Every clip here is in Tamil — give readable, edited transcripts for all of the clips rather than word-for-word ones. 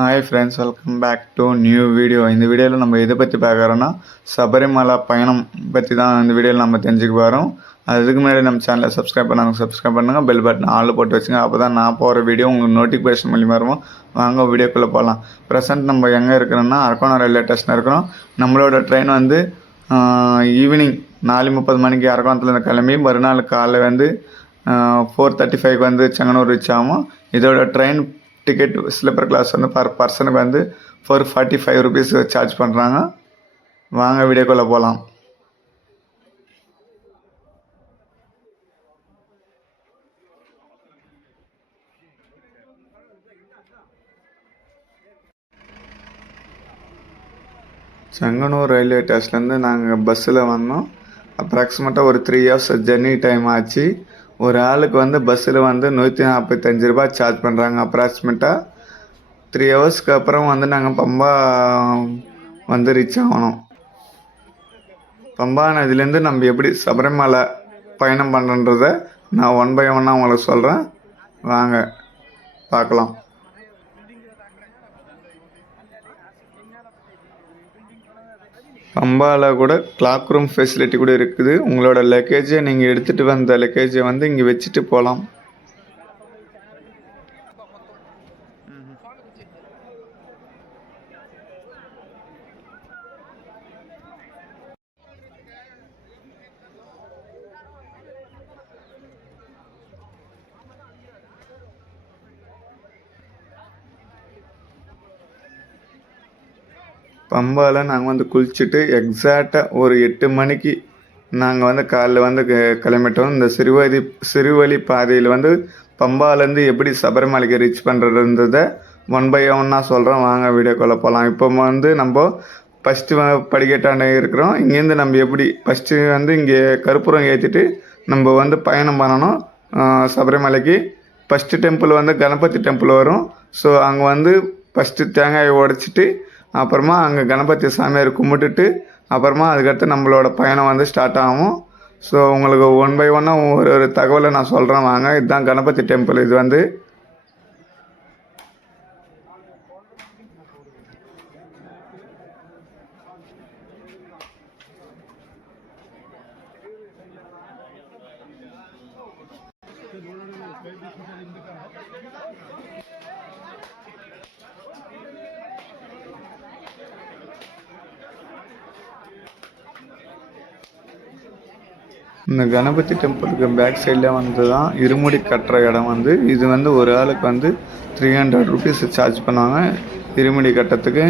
Hi friends, welcome back to new video. இந்த வீடியோவில் நம்ம எதை பற்றி பார்க்குறோன்னா சபரிமலை பயணம் பற்றி தான் இந்த வீடியோவில் நம்ம தெரிஞ்சுக்க போகிறோம். அதுக்கு முன்னாடி நம்ம சேனலை சப்ஸ்கிரைப் பண்ணுங்கள், பெல் பட்டன் ஆள் போட்டு வச்சுங்க. அப்போ தான் நான் போகிற வீடியோ உங்களுக்கு நோட்டிஃபிகேஷன் மூலியமாக இருக்கும். வாங்க வீடியோக்குள்ளே போகலாம். ப்ரெசென்ட் நம்ம எங்கே இருக்கிறோன்னா அரக்கோணம் ரயில்வே ஸ்டேஷன் இருக்கிறோம். நம்மளோட ட்ரெயின் வந்து ஈவினிங் 4:30 மணிக்கு அரக்கோணத்துலேருந்து கிளம்பி மறுநாள் காலைல வந்து 4:35 வந்து செங்கனூர் ரீச் ஆகும். இதோட ட்ரெயின் டிக்கெட் ஸ்லீப்பர் கிளாஸ் வந்து பர் பர்சனுக்கு வந்து 445 ருபீஸ் சார்ஜ் பண்ணுறாங்க. வாங்க வீடியோக்குள்ளே போகலாம். செங்கனூர் ரயில்வே ஸ்டேஷன்லேருந்து நாங்கள் பஸ்ஸில் வந்தோம். அப்ராக்சிமேட்டாக ஒரு 3 ஹவர்ஸ் ஜெர்னி டைம் ஆச்சு. ஒரு ஆளுக்கு வந்து பஸ்ஸில் வந்து 145 ரூபா சார்ஜ் பண்ணுறாங்க. அப்ராக்சிமேட்டாக 3 ஹவர்ஸ்க்கு அப்புறம் வந்து நாங்கள் பம்பா வந்து ரீச் ஆகணும். பம்பா நதிலேருந்து நம்ம எப்படி சபரிமலை பயணம் பண்ணுறத நான் 1 by 1 உங்களுக்கு சொல்கிறேன். வாங்க பார்க்கலாம். பம்பாவில் கூட கிளாக் ரூம் ஃபெசிலிட்டி கூட இருக்குது. உங்களோட லக்கேஜை நீங்கள் எடுத்துகிட்டு வந்த லக்கேஜை வந்து இங்கே வச்சுட்டு போகலாம். பம்பாவில் நாங்கள் வந்து குளிச்சுட்டு எக்ஸாக்டாக ஒரு 8 மணிக்கு நாங்கள் வந்து காலைல வந்து கிளம்பிட்டோம். இந்த சிறுவழி பாதையில் வந்து பம்பாலேருந்து எப்படி சபரிமலைக்கு ரீச் பண்ணுறதுன்றதை 1 by 1 சொல்கிறோம். வாங்க வீடியோக்குள்ளே போகலாம். இப்போ வந்து நம்ம ஃபஸ்ட்டு படிக்கட்டாண்ட இருக்கிறோம். இங்கேருந்து நம்ம எப்படி ஃபஸ்ட்டு வந்து இங்கே கற்பூரம் ஏற்றிட்டு நம்ம வந்து பயணம் பண்ணணும் சபரிமலைக்கு. ஃபஸ்ட்டு டெம்பிள் வந்து கணபதி டெம்பிள் வரும். ஸோ அங்கே வந்து ஃபஸ்ட்டு தேங்காயை உடைச்சிட்டு அப்புறமா அங்கே கணபதி சாமியார் கும்பிட்டுட்டு அப்புறமா அதுக்கடுத்து நம்மளோட பயணம் வந்து ஸ்டார்ட் ஆகும். ஸோ உங்களுக்கு 1 by 1 ஒரு தகவலை நான் சொல்கிறேன். வாங்க, இதுதான் கணபதி டெம்பிள். இது வந்து இந்த கணபதி டெம்பிளுக்கு பேக் சைடில் வந்து தான் இருமுடி கட்டுற இடம் வந்து. இது வந்து ஒரு ஆளுக்கு வந்து 300 ருபீஸ் சார்ஜ் பண்ணுவாங்க இருமுடி கட்டுறதுக்கு.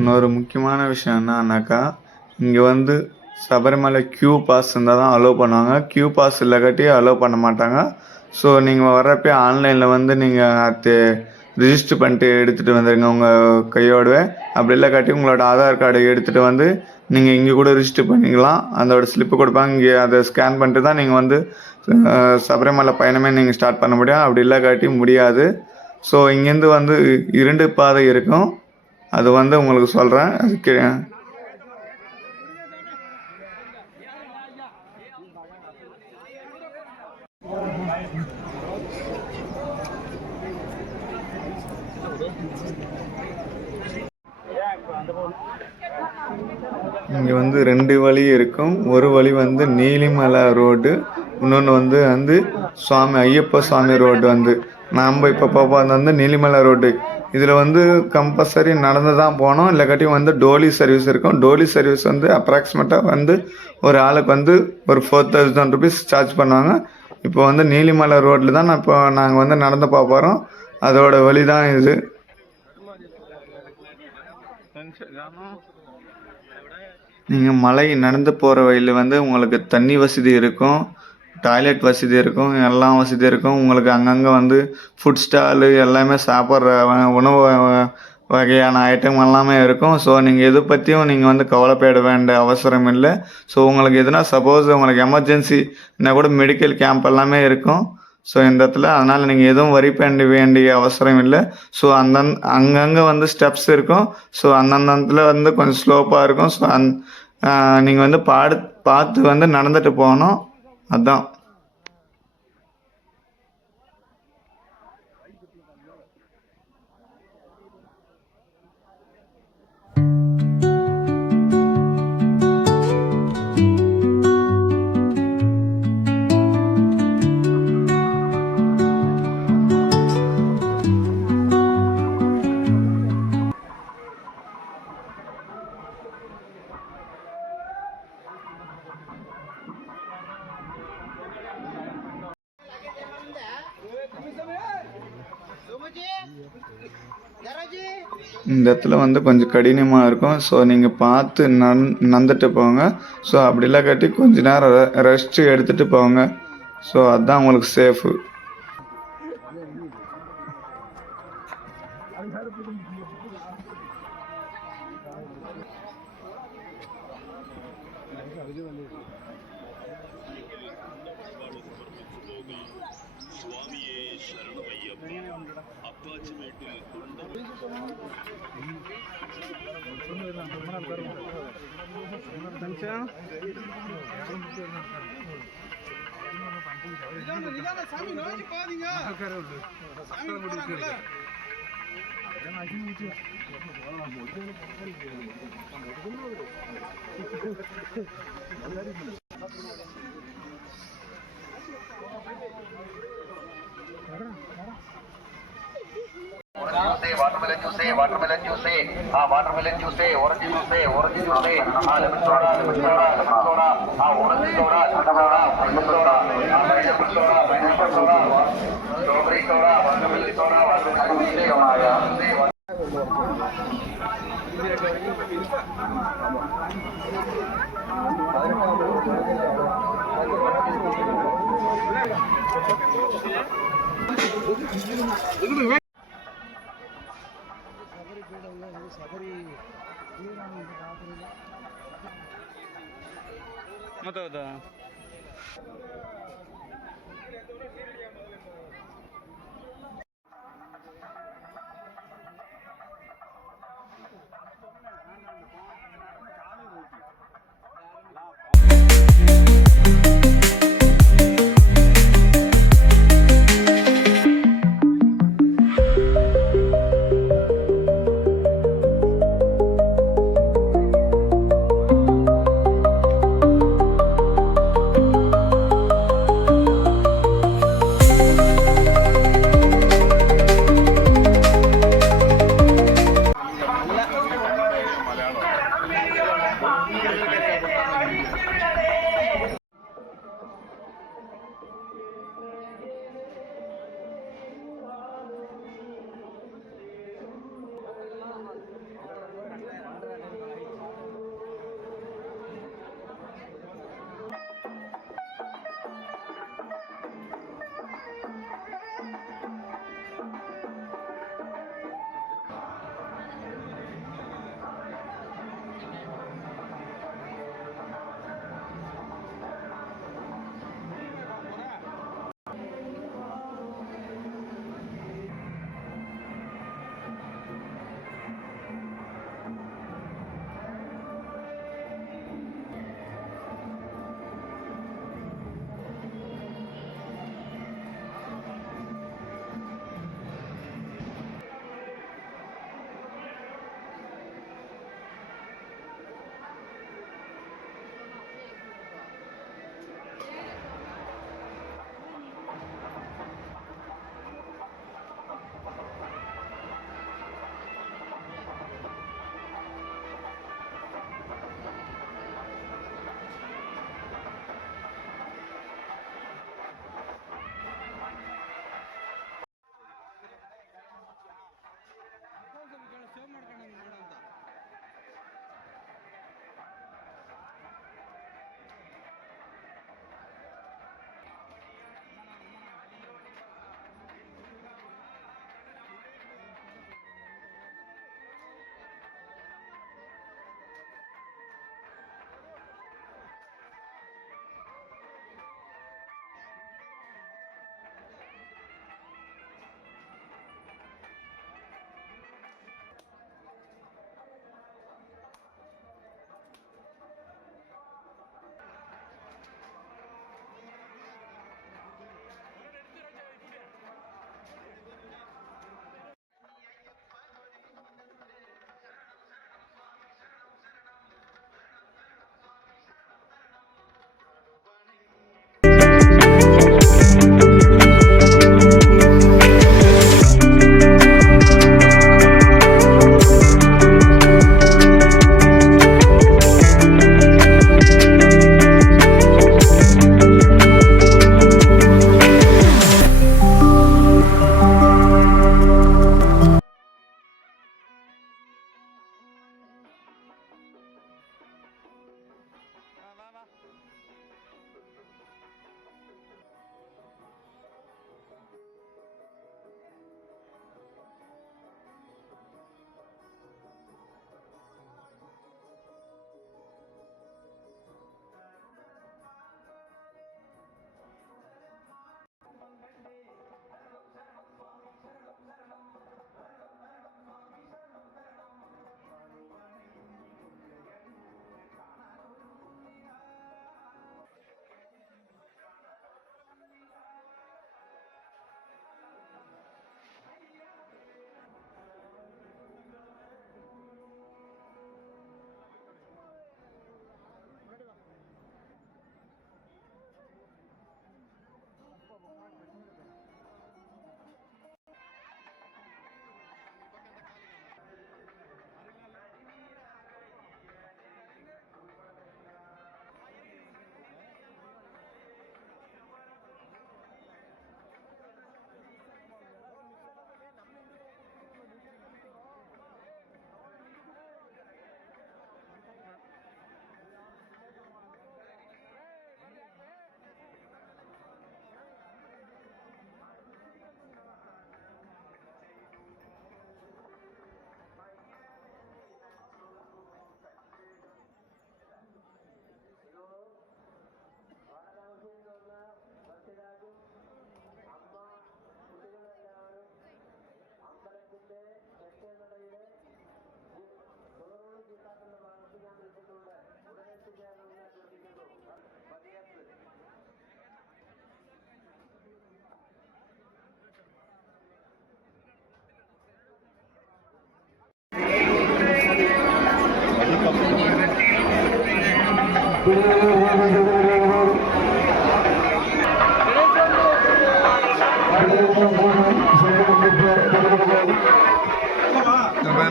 இன்னொரு முக்கியமான விஷயம் என்னன்னாக்கா, இங்கே வந்து சபரிமலை கியூ பாஸ் இருந்தால் தான் அலோவ் பண்ணுவாங்க. கியூ பாஸ் இல்லைக்காட்டி அலோவ் பண்ண மாட்டாங்க. ஸோ நீங்கள் வர்றப்போ ஆன்லைனில் வந்து நீங்கள் அது ரிஜிஸ்டர் பண்ணிட்டு எடுத்துகிட்டு வந்துடுங்க உங்கள் கையோடவே. அப்படி இல்லைக்காட்டி உங்களோட ஆதார் கார்டை எடுத்துகிட்டு வந்து நீங்கள் இங்கே கூட ரிஜிஸ்டர் பண்ணிக்கலாம். அதோட ஸ்லிப்பு கொடுப்பாங்க. இங்கே அதை ஸ்கேன் பண்ணிட்டு தான் நீங்கள் வந்து சபரிமலை பயணமே நீங்கள் ஸ்டார்ட் பண்ண முடியும். அப்படி இல்லைக்காட்டி முடியாது. ஸோ இங்கேருந்து வந்து 2 பாதை இருக்கும். அது வந்து உங்களுக்கு சொல்கிறேன். அதுக்கு இங்கே வந்து 2 வழி இருக்கும். ஒரு வழி வந்து நீலிமலை ரோடு, இன்னொன்று வந்து சுவாமி ஐயப்ப சுவாமி ரோடு. வந்து நாம் இப்போ போகிறது வந்து நீலிமலை ரோடு. இதில் வந்து கம்பல்சரி நடந்து தான் போனோம். இல்லைக்காட்டி வந்து டோலி சர்வீஸ் இருக்கும். டோலி சர்வீஸ் வந்து அப்ராக்சிமேட்டாக வந்து ஒரு ஆளுக்கு வந்து ஒரு 4000 ருபீஸ் சார்ஜ் பண்ணுவாங்க. இப்போ வந்து நீலிமலை ரோட்டில் தான் நாங்கள் வந்து நடந்து போக போகிறோம். அதோட வழி தான் இது. நீங்கள் மலை நடந்து போகிற வழியில் வந்து உங்களுக்கு தண்ணி வசதி இருக்கும், டாய்லெட் வசதி இருக்கும், எல்லாம் வசதி இருக்கும். உங்களுக்கு அங்கங்கே வந்து ஃபுட் ஸ்டாலு எல்லாமே சாப்பிட்ற உணவு வகையான ஐட்டம் எல்லாமே இருக்கும். ஸோ நீங்கள் எது பற்றியும் நீங்கள் வந்து கவலைப்பட வேண்டிய அவசரம் இல்லை. ஸோ உங்களுக்கு எதுனா சப்போஸ் உங்களுக்கு எமர்ஜென்சின்னா கூட மெடிக்கல் கேம்ப் எல்லாமே இருக்கும். ஸோ இந்த இடத்துல அதனால் நீங்கள் எதுவும் வரி பண்ண வேண்டிய அவசரம் இல்லை. ஸோ அங்கங்கே வந்து ஸ்டெப்ஸ் இருக்கும். ஸோ அந்தந்த இடத்துல வந்து கொஞ்சம் ஸ்லோப்பாக இருக்கும். ஸோ நீங்கள் வந்து பார்த்து வந்து நடந்துட்டு போகணும். அதான். இந்த இடத்துல வந்து கொஞ்சம் கடினமாக இருக்கும். ஸோ நீங்கள் பார்த்து நடந்துட்டு போங்க. ஸோ அப்படிலாம் காட்டி கொஞ்ச நேரம் ரெஸ்ட் எடுத்துகிட்டு போங்க. ஸோ அதுதான் உங்களுக்கு safe. watermelon juice, watermelon juice, orange juice, lemon soda, orange soda, lemon soda, pineapple soda, strawberry soda, watermelon soda, watermelon juice, ಮತ್ತೆ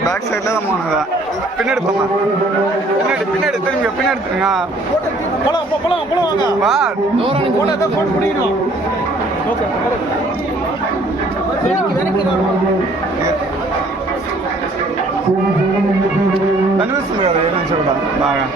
பேக் சைடில் தான் போனதா பின்னாடி போமா பின்னாடி திரும்பிங்க பின்னாடி திருங்க போலாம் வாங்க வா போட்டோ தான் போட்டு பிடிக்கணும் ஓகே కనిపిస్తుంది కదా ఏం చూడ బాగా